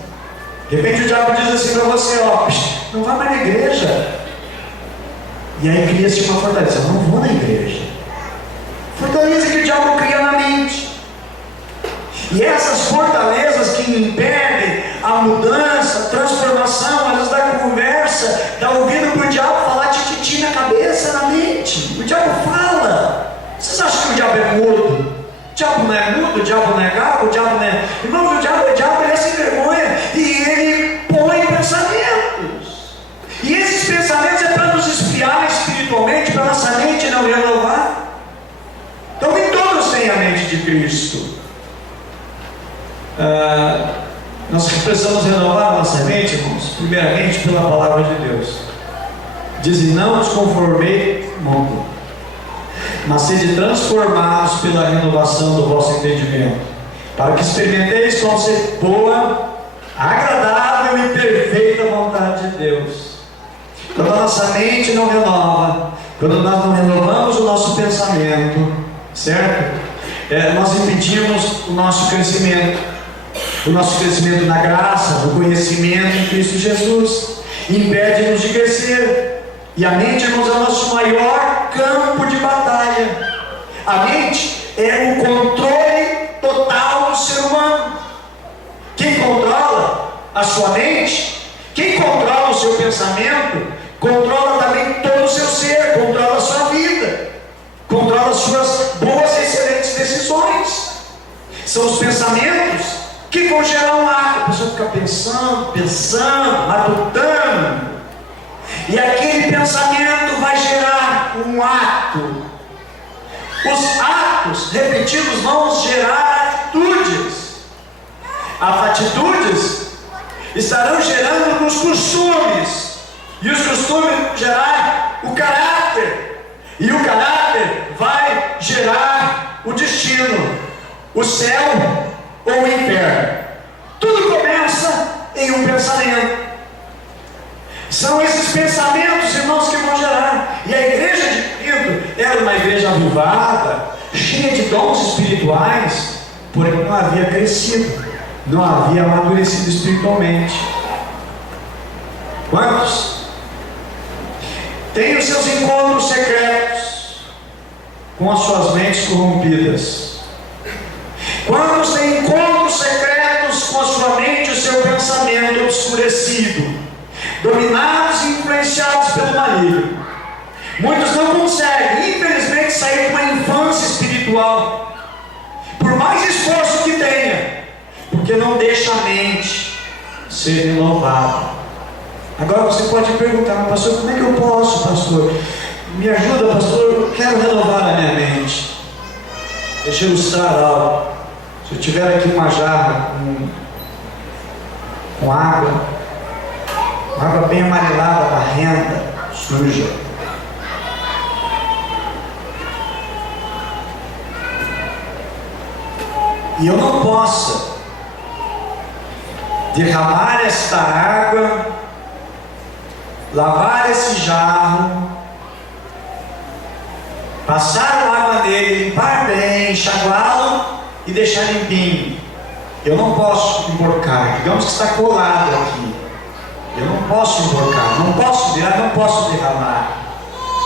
De repente o diabo diz assim para você: ó, não vai mais na igreja. E aí cria-se uma fortaleza: eu não vou na igreja. Fortaleza que o diabo cria na mente. E essas fortalezas que impedem a mudança, a transformação, às vezes da conversa, dá ouvido para o diabo falar tititi na cabeça, na mente. O diabo fala. Vocês acham que o diabo é mudo? O diabo não é mudo, o diabo não é gago, o diabo não é... Irmãos, o diabo ele é sem vergonha, e ele põe pensamentos. E esses pensamentos é para nos espiar espiritualmente, para nossa mente não renovar. Então nem todos têm a mente de Cristo. Nós precisamos renovar a nossa mente, irmãos, primeiramente pela palavra de Deus. Dizem: não vos conformei mundo, mas sede transformados pela renovação do vosso entendimento, para que experimenteis qual seja boa, agradável e perfeita vontade de Deus. Quando a nossa mente não renova, quando nós não renovamos o nosso pensamento, certo? Nós impedimos o nosso crescimento na graça, no conhecimento em Cristo Jesus, impede-nos de crescer. E a mente, irmãos, é o nosso maior campo de batalha. A mente é o controle total do ser humano. Quem controla a sua mente, quem controla o seu pensamento, controla também todo o seu ser, controla a sua vida, controla as suas boas e excelentes decisões. São os pensamentos que vão gerar um ato. A pessoa fica pensando, matutando, e aquele pensamento vai gerar um ato. Os atos repetidos vão gerar atitudes. As atitudes estarão gerando nos costumes, e os costumes gerar o caráter, e o caráter vai gerar destino, o céu ou o inferno. Tudo começa em um pensamento. São esses pensamentos, irmãos, que vão gerar. E a igreja de Corinto era uma igreja avivada, cheia de dons espirituais, porém não havia crescido, não havia amadurecido espiritualmente. Quantos têm os seus encontros secretos com as suas mentes corrompidas? Quantos têm encontros secretos com a sua mente e o seu pensamento obscurecido, dominados e influenciados pelo maligno? Muitos não conseguem, infelizmente, sair de uma infância espiritual, por mais esforço que tenha, porque não deixa a mente ser renovada. Agora você pode perguntar: mas pastor, como é que eu posso, pastor? Me ajuda, pastor, eu quero renovar a minha mente. Deixa eu ilustrar algo. Se eu tiver aqui uma jarra com água bem amarelada, barrenta, suja, e eu não possa derramar esta água, lavar esse jarro, passar água nele, limpar bem, enxaguá-lo e deixar limpinho. Eu não posso emborcar, digamos que está colado aqui. Eu não posso emborcar, não posso virar, não posso derramar.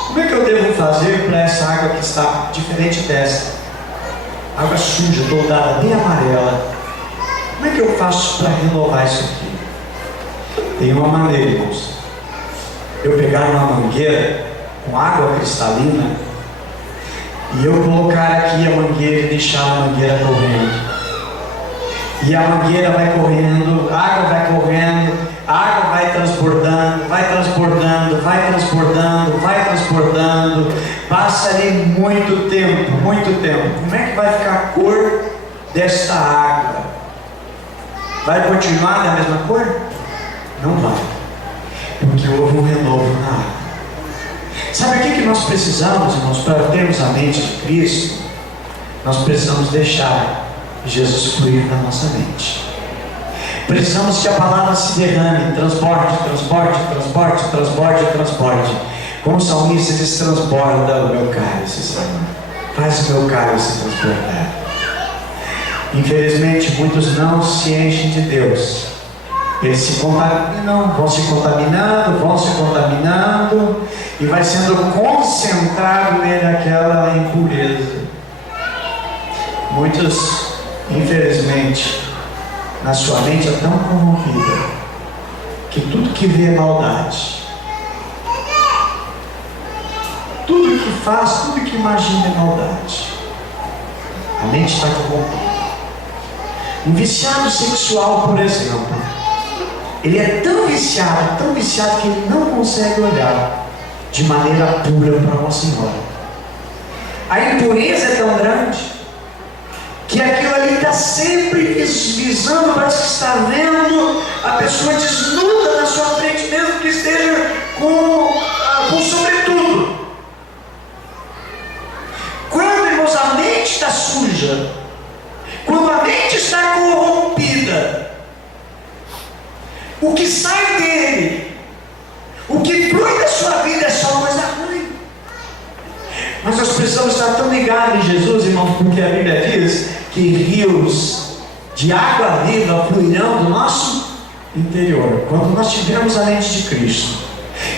Como é que eu devo fazer para essa água que está diferente dessa? Água suja, dourada, bem amarela. Como é que eu faço para renovar isso aqui? Tem uma maneira, irmãos. Eu pegar uma mangueira com água cristalina e eu colocar aqui a mangueira e deixar a mangueira correndo. E a mangueira vai correndo, a água vai correndo, a água vai transbordando, vai transbordando, vai transbordando, vai transbordando. Passa ali muito tempo, muito tempo. Como é que vai ficar a cor desta água? Vai continuar da mesma cor? Não vai, porque houve um renovo na água. Sabe o que nós precisamos, irmãos, para termos a mente de Cristo? Nós precisamos deixar Jesus fluir na nossa mente. Precisamos que a palavra se derrame, transborde, transborde, transborde, transborde, transborde. Como o salmista diz: transborda o meu cálice, Senhor. Faz o meu cálice transbordar. Infelizmente, muitos não se enchem de Deus. Eles se contaminam, vão se contaminando, e vai sendo concentrado nele aquela impureza. Muitos, infelizmente, na sua mente é tão corrompida que tudo que vê é maldade, tudo que faz, tudo que imagina é maldade. A mente está corrompida. Um viciado sexual, por exemplo, ele é tão viciado que ele não consegue olhar de maneira pura para uma senhora. A impureza é tão grande que aquilo ali está sempre visando, parece que está vendo a pessoa desnuda na sua frente, mesmo que esteja com sobretudo. Quando, irmãos, a mente está suja, quando a mente está corrompida, o que sai dele, o que flui da sua vida é só coisa ruim. Mas nós precisamos estar tão ligados em Jesus, irmãos, porque a Bíblia diz que rios de água viva fluirão do nosso interior. Quando nós tivermos a mente de Cristo,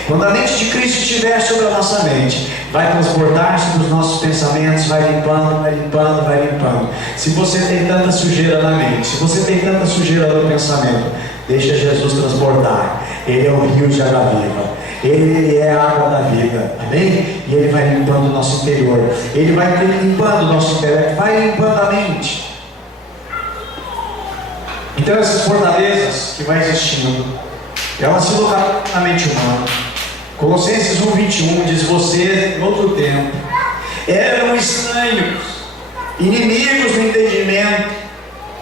quando a mente de Cristo estiver sobre a nossa mente, vai transbordar sobre os nossos pensamentos, vai limpando, vai limpando, vai limpando. Se você tem tanta sujeira na mente, se você tem tanta sujeira no pensamento, deixa Jesus transbordar. Ele é o rio de água viva. Ele é a água da vida, amém? E Ele vai limpando o nosso interior. Ele vai limpando o nosso intelecto, vai limpando a mente. Então essas fortalezas que vai existindo, elas se localizam na mente humana. Colossenses 1:21 diz: vocês, em outro tempo, eram estranhos, inimigos no entendimento.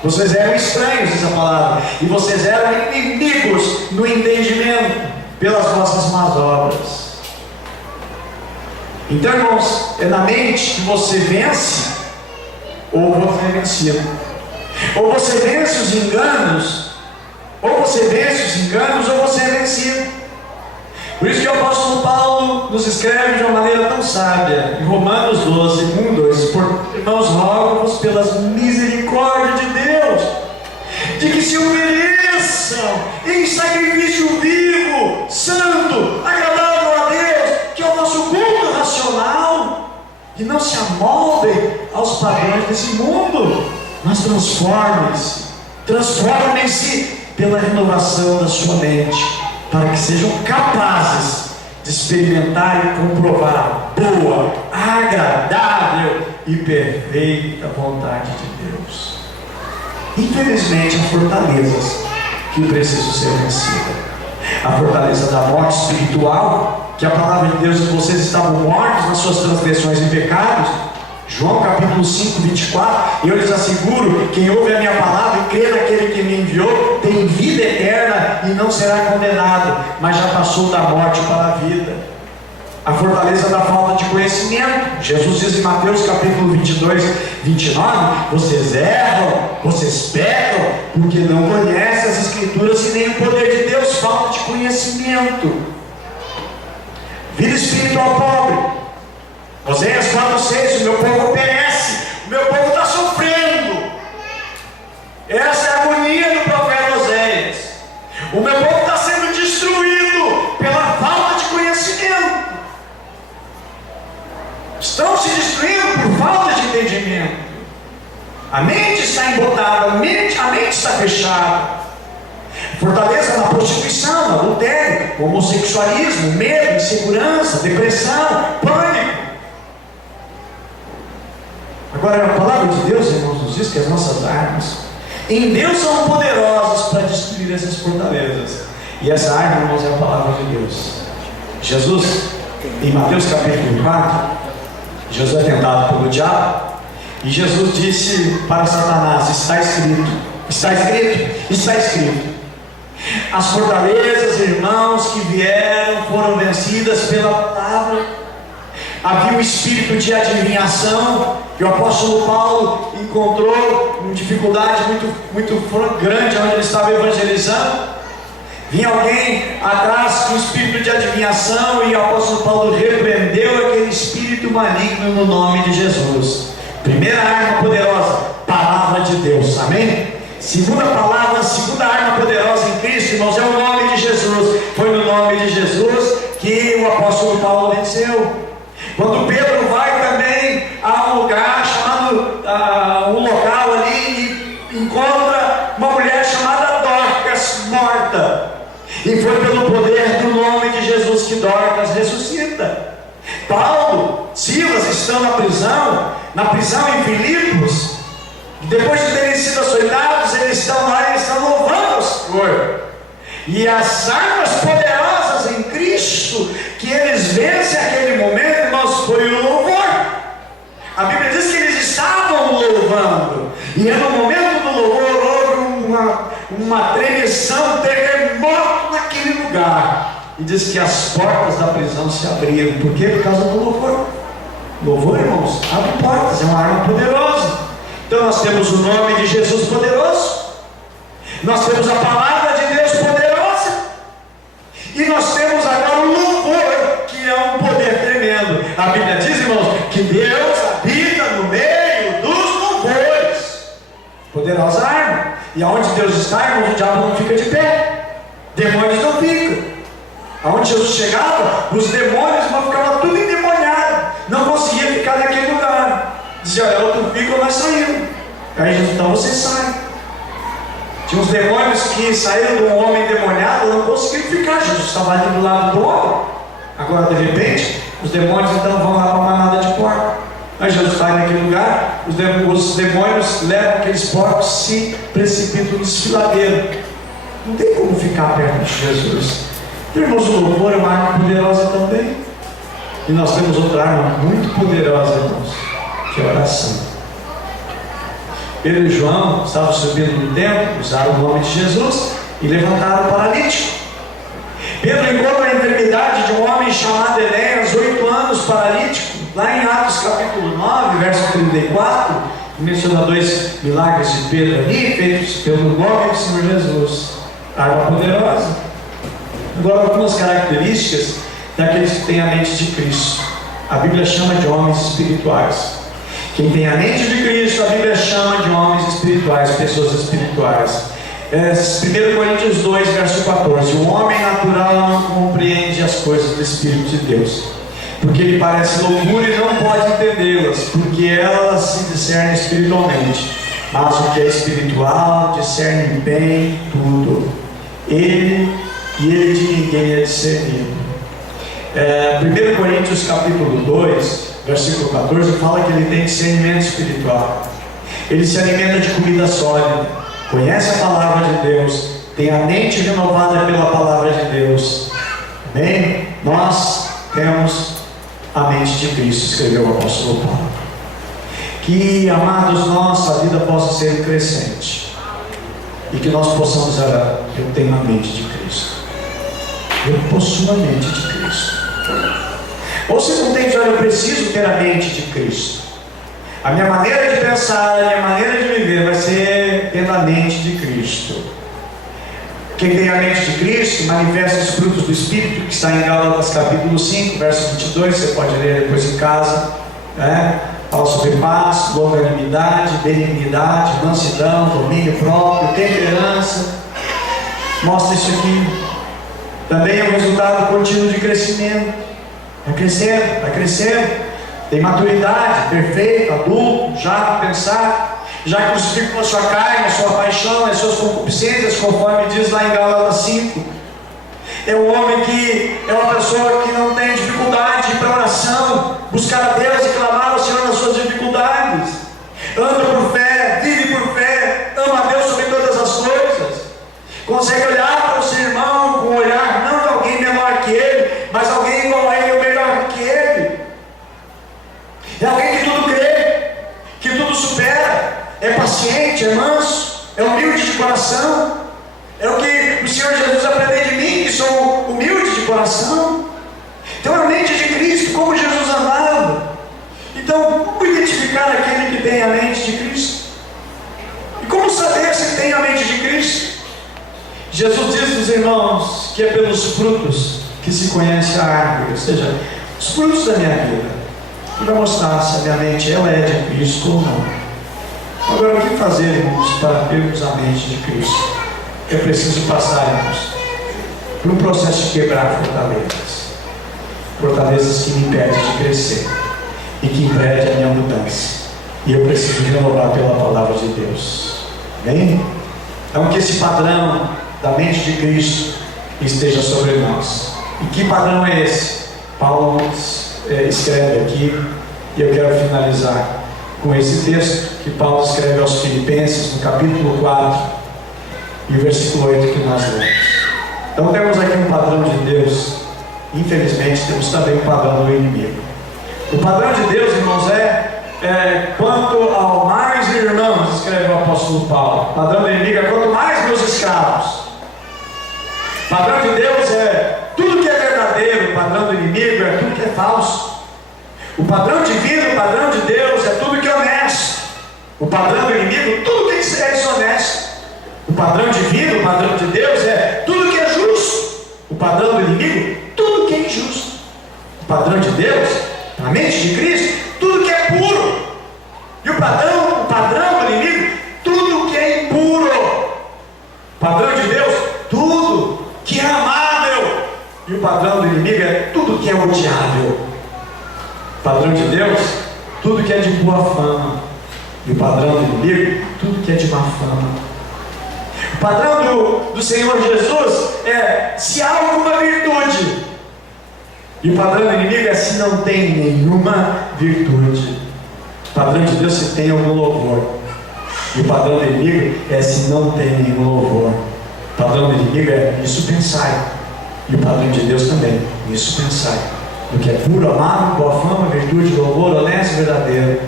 Vocês eram estranhos, diz a palavra, e vocês eram inimigos no entendimento, pelas vossas más obras. Então, irmãos, é na mente que você vence ou você é vencido. Ou você vence os enganos, ou você é vencido. Por isso que o apóstolo Paulo nos escreve de uma maneira tão sábia, em Romanos 12, 1, 2: irmãos, rogo-vos pelas misericórdias de Deus, de que se ofereçam em sacrifício vivo, santo, agradável a Deus, que é o nosso culto racional, e não se amoldem aos padrões desse mundo, mas transformem-se pela renovação da sua mente, para que sejam capazes de experimentar e comprovar a boa, agradável e perfeita vontade de Deus. Infelizmente, há fortalezas que precisam ser vencidas. A fortaleza da morte espiritual, que a palavra de Deus diz: vocês estavam mortos nas suas transgressões e pecados. João capítulo 5, 24: eu lhes asseguro, quem ouve a minha palavra e crê naquele que me enviou, tem vida eterna e não será condenado, mas já passou da morte para a vida. A fortaleza da falta de conhecimento. Jesus diz em Mateus capítulo 22, 29: vocês erram, vocês pecam, porque não conhecem as Escrituras e nem o poder de Deus. Falta de conhecimento. Vida espiritual pobre. Oséias 4,6: o meu povo perece, o meu povo está sofrendo. Essa é a agonia do profeta Oséias. O meu povo está sendo destruído pela falta de conhecimento. Estão se destruindo por falta de entendimento. A mente está embotada, a mente está fechada. Fortaleza na prostituição, no adultério, no homossexualismo, medo, insegurança, depressão, pânico. Agora, a palavra de Deus, irmãos, nos diz que as nossas armas em Deus são poderosas para destruir essas fortalezas. E essa arma, irmãos, é a palavra de Deus. Jesus, em Mateus capítulo 4, Jesus é tentado pelo diabo, e Jesus disse para Satanás: está escrito, está escrito, está escrito. As fortalezas, irmãos, que vieram foram vencidas pela palavra. Havia um espírito de adivinhação que o apóstolo Paulo encontrou uma dificuldade muito grande onde ele estava evangelizando. Vinha alguém atrás com um espírito de adivinhação, e o apóstolo Paulo repreendeu aquele espírito maligno no nome de Jesus. Primeira arma poderosa, palavra de Deus, amém? Segunda arma poderosa em Cristo, irmãos, é o nome de Jesus. Foi no nome de Jesus que o apóstolo Paulo venceu. Quando Pedro vai também a um lugar chamado, um local ali, e encontra uma mulher chamada Dorcas morta, e foi pelo poder do nome de Jesus que Dorcas ressuscita. Paulo, Silas estão na prisão em Filipos, e depois de terem sido açoitados, eles estão lá e estão louvando o Senhor. E as armas poderosas em Cristo que eles vencem aquele momento, irmãos, foi o louvor. A Bíblia diz que eles estavam louvando, e no momento do louvor houve uma tremessão, um terremoto naquele lugar, e diz que as portas da prisão se abriram. Por quê? Por causa do louvor. Louvor, irmãos, abre portas, é uma arma poderosa. Então nós temos o nome de Jesus poderoso, nós temos a palavra de Deus poderosa, e nós temos agora o louvor, que é um poder tremendo. A Bíblia diz, irmãos, que Deus habita no meio dos louvores. Poderosa arma. E aonde Deus está, irmãos, o diabo não fica de pé, demônios não ficam. Aonde Jesus chegava, os demônios ficavam tudo endemoniados, não conseguia ficar naquele lugar. Dizia: eu tu fica ou nós saímos. Aí Jesus: então você sai. Tinha uns demônios que saíram de um homem endemoniado, não conseguiram ficar. Jesus estava ali do lado do homem. Agora, de repente, os demônios então vão lá para uma manada de porcos. Aí Jesus está naquele lugar, os demônios levam aqueles porcos, se precipitam no desfiladeiro. Não tem como ficar perto de Jesus. Então, irmãos, o louvor é uma arma poderosa também. E nós temos outra arma muito poderosa, irmãos, que é a oração. Pedro e João estavam subindo no templo, usaram o nome de Jesus e levantaram o paralítico. Pedro encontra a enfermidade de um homem chamado Enéas, 8 anos, paralítico, lá em Atos capítulo 9, verso 34, Menciona 2 milagres de Pedro ali, feitos pelo nome do Senhor Jesus. Arma poderosa. Agora, algumas características daqueles que têm a mente de Cristo. A Bíblia chama de homens espirituais. Quem tem a mente de Cristo, a Bíblia chama de homens espirituais, pessoas espirituais. 1 Coríntios 2, verso 14. O homem natural não compreende as coisas do Espírito de Deus, porque ele parece loucura e não pode entendê-las, porque elas se discernem espiritualmente. Mas o que é espiritual discerne bem tudo. Ele de ninguém é discernido. 1 Coríntios capítulo 2, versículo 14, fala que ele tem discernimento espiritual. Ele se alimenta de comida sólida, conhece a palavra de Deus, tem a mente renovada pela palavra de Deus. Amém? Nós temos a mente de Cristo, escreveu o apóstolo Paulo. Que, amados, nossa vida possa ser crescente, e que nós possamos eu tenho a mente de Cristo, eu possuo a mente de Cristo. Ou se não tem, eu preciso ter a mente de Cristo. A minha maneira de pensar, a minha maneira de viver vai ser tendo a mente de Cristo. Quem tem a mente de Cristo manifesta os frutos do Espírito, que está em Gálatas capítulo 5, verso 22, você pode ler depois em casa, fala sobre paz, longanimidade, benignidade, mansidão, domínio próprio, temperança. Mostra isso aqui. Também é um resultado contínuo de crescimento. Vai crescendo, tem maturidade, perfeito, adulto, já para pensar, já crucificou a sua carne, a sua paixão, as suas concupiscências, conforme diz lá em Gálatas 5. É um homem que é uma pessoa que não tem dificuldade de ir para a oração, buscar a Deus e clamar ao Senhor nas suas dificuldades. Anda por fé, vive por fé, ama a Deus sobre todas as coisas. Consegue olhar para o seu irmão com um olhar não de alguém menor que ele, mas alguém igual a ele ou melhor que ele. É alguém que tudo crê, que tudo supera, é paciente, é manso, é humilde de coração. É o que o Senhor Jesus aprendeu de mim, que sou humilde de coração. Então é a mente de Cristo, como Jesus andava. Então, como identificar aquele que tem a mente de Cristo? E como saber se tem a mente de Cristo? Jesus disse aos irmãos que é pelos frutos que se conhece a árvore, ou seja, os frutos da minha vida, que vai mostrar se a minha mente ela é de Cristo ou não. Agora, o que fazer, irmãos, para termos a mente de Cristo? É preciso passar, irmãos, por um processo de quebrar fortalezas que me impedem de crescer e que impedem a minha mudança. E eu preciso renovar pela palavra de Deus. Bem? Então, que esse padrão da mente de Cristo esteja sobre nós. E que padrão é esse? Paulo escreve aqui, e eu quero finalizar com esse texto que Paulo escreve aos Filipenses, no capítulo 4, e o versículo 8 que nós lemos. Então temos aqui um padrão de Deus, infelizmente temos também um padrão do inimigo. O padrão de Deus, irmãos, quanto ao mais irmãos, escreve o apóstolo Paulo. O padrão do inimigo é quanto mais meus escravos. O padrão de Deus é tudo que é verdadeiro. O padrão do inimigo é tudo que é falso. O padrão divino, o padrão de Deus é tudo que é honesto. O padrão do inimigo, tudo que é desonesto. O padrão divino, o padrão de Deus é tudo que é justo. O padrão do inimigo, tudo que é injusto. O padrão de Deus, na mente de Cristo, tudo que é puro. E o padrão do inimigo, tudo que é impuro. O padrão de Deus, tudo que é amável. E o padrão do inimigo é tudo que é odiável. O padrão de Deus, tudo que é de boa fama. E o padrão do inimigo, tudo que é de má fama. O padrão do Senhor Jesus é se há alguma virtude. E o padrão do inimigo é se não tem nenhuma virtude. O padrão de Deus se tem algum louvor. E o padrão do inimigo é se não tem nenhum louvor. O padrão do inimigo é nisso pensai. E o padrão de Deus também, nisso pensai. No que é puro, amável, boa fama, virtude, louvor, honesto e verdadeiro.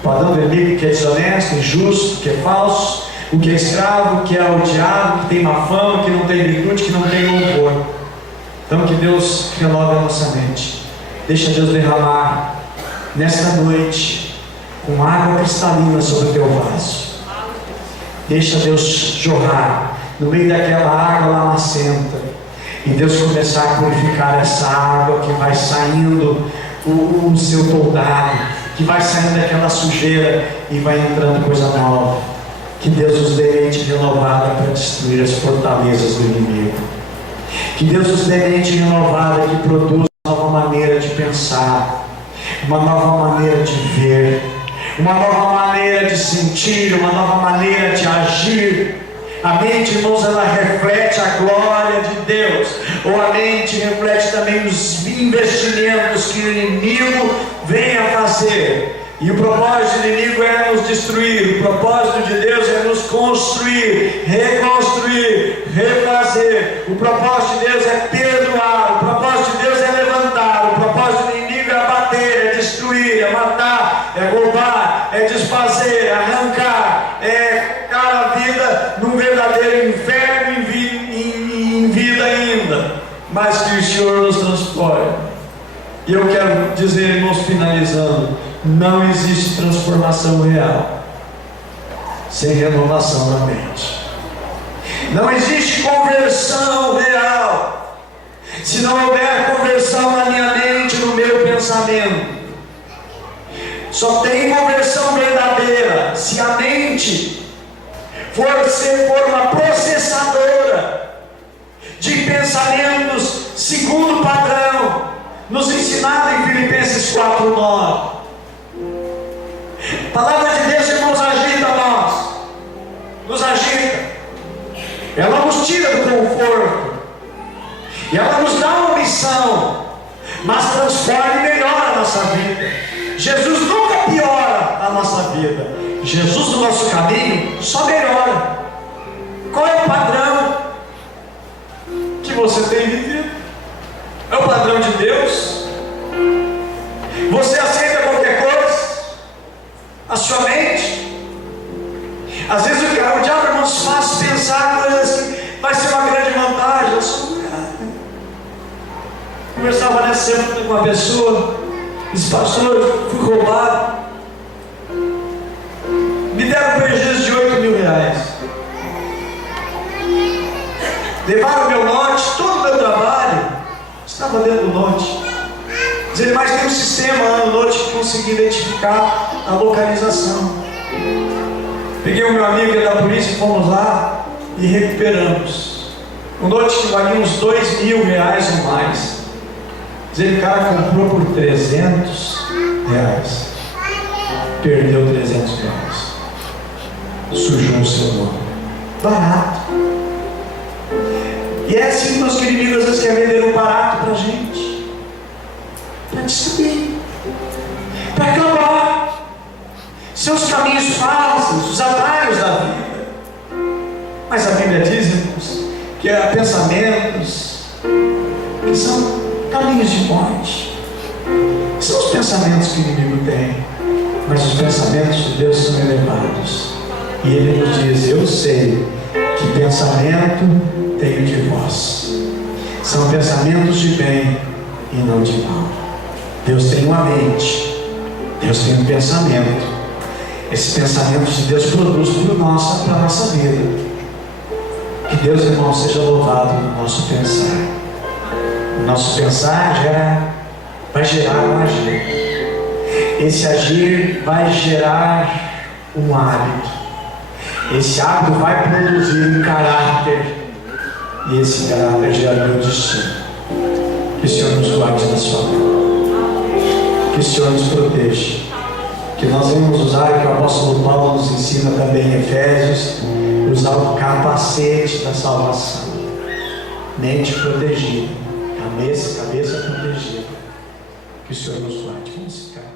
O padrão do inimigo que é desonesto, injusto, que é falso, o que é escravo, que é odiado, que tem má fama, que não tem virtude, que não tem louvor. Então que Deus renove a nossa mente. Deixa Deus derramar nesta noite com água cristalina sobre o teu vaso. Deixa Deus jorrar no meio daquela água lamacenta, e Deus começar a purificar essa água que vai saindo o seu toldado, que vai saindo daquela sujeira e vai entrando coisa nova. Que Deus nos dê mente renovada para destruir as fortalezas do inimigo. Que Deus nos dê mente renovada que produz uma nova maneira de pensar, uma nova maneira de ver, uma nova maneira de sentir, uma nova maneira de agir. A mente, irmãos, ela reflete a glória de Deus, ou a mente reflete também os investimentos que o inimigo vem a fazer. E o propósito do inimigo é nos destruir, o propósito de Deus é nos construir, reconstruir, refazer. O propósito de Deus é perdoar, o propósito de Deus é levantar, o propósito do inimigo é abater, é destruir, é matar, é roubar, é desfazer, é arrancar, é cara a vida num verdadeiro inferno em vida ainda, mas que o Senhor nos transforme. E eu quero dizer, irmãos, finalizando, não existe transformação real sem renovação da mente. Não existe conversão real se não houver conversão na minha mente, no meu pensamento. Só tem conversão verdadeira se a mente for uma processadora de pensamentos segundo o padrão nos ensinado em Filipenses 4:9. A palavra de Deus, irmãos, agita nós, nos agita, ela nos tira do conforto, e ela nos dá uma missão, mas transforma e melhora a nossa vida. Jesus nunca piora a nossa vida, Jesus no nosso caminho só melhora. Qual é o padrão que você tem vivido? É o padrão de Deus? Você aceita qualquer coisa? A sua mente? Às vezes o diabo, irmãos, faz pensar coisas assim, vai ser uma grande vantagem. Eu sou conversava nessa semana com uma pessoa, disse: pastor, fui roubado, me deram prejuízo de R$8.000, levaram meu lote, todo o meu trabalho estava dentro do lote. Diz ele: mas tem um sistema lá no lote que consegui identificar a localização. Peguei o meu amigo que é da polícia, fomos lá e recuperamos um lote que valia uns R$2.000 ou mais. Diz ele: o cara comprou por R$300, perdeu R$300, sujou o seu nome. Barato. E é assim que os inimigos às vezes querem vender um barato para a gente, para destruir, para acabar seus caminhos fáceis, os atalhos da vida. Mas a Bíblia diz, irmãos, que há pensamentos que são caminhos de morte. São os pensamentos que o inimigo tem, mas os pensamentos de Deus são elevados. E Ele nos diz: eu sei que pensamento tenho de vós. São pensamentos de bem e não de mal. Deus tem uma mente, Deus tem um pensamento. Esses pensamentos de Deus produz para a nossa vida. Que Deus, irmão, seja louvado no nosso pensar. O nosso pensar vai gerar um agir. Esse agir vai gerar um hábito. Esse hábito vai produzir um caráter. E esse caráter gera um destino. Que o Senhor nos guarde na sua mão. Que o Senhor nos proteja. Que nós vamos usar, que o apóstolo Paulo nos ensina também em Efésios, usar o capacete da salvação. Mente protegida, cabeça protegida. Que o Senhor nos guarde. Vamos ficar.